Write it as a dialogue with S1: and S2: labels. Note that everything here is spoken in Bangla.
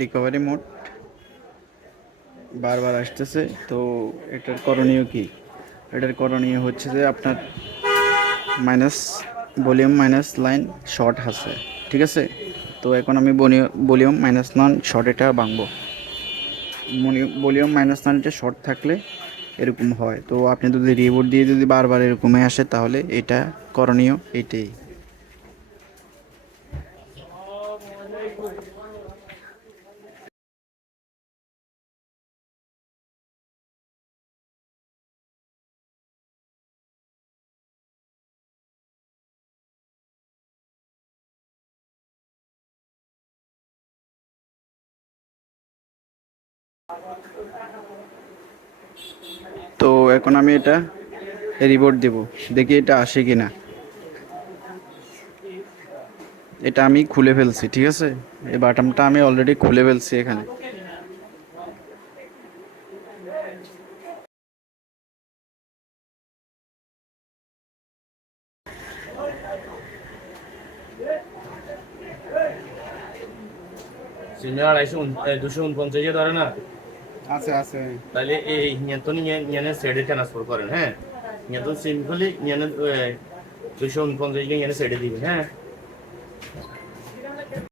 S1: রিকভারি মোড বারবার আসতেছে, তো এটার করণীয় কি? এটার করণীয় হচ্ছে যে আপনার minus volume minus line short আছে, ঠিক আছে? তো এখন আমি ভলিউম মাইনাস লাইন শর্ট এটা ভাঙবো। ভলিউম মাইনাস লাইনটা শর্ট থাকলে এরকম হয়। তো আপনি যদি রিবোর্ড দিয়ে যদি বারবার এরকমই আসে, তাহলে এটা করণীয় এটাই। তো এখন আমি এটা রিপোর্ট দেব। দেখি এটা আসে কি না এটা আমি খুলে ফেলছি, ঠিক আছে? এই বাটামটা আমি অলরেডি খুলে ফেলছি এখানে।
S2: দুশো উনপঞ্চাশে ধরে না?
S1: আছে আছে।
S2: তাহলে এই নিয়ন্ত্রণ নিয়ে সেডে ট্রান্সফার করেন হ্যাঁ? নিয়ন্ত্রণ সিম্পলি নিয়ে দুশো উনপঞ্চাশ নিয়ে সেডে দিবেন হ্যাঁ?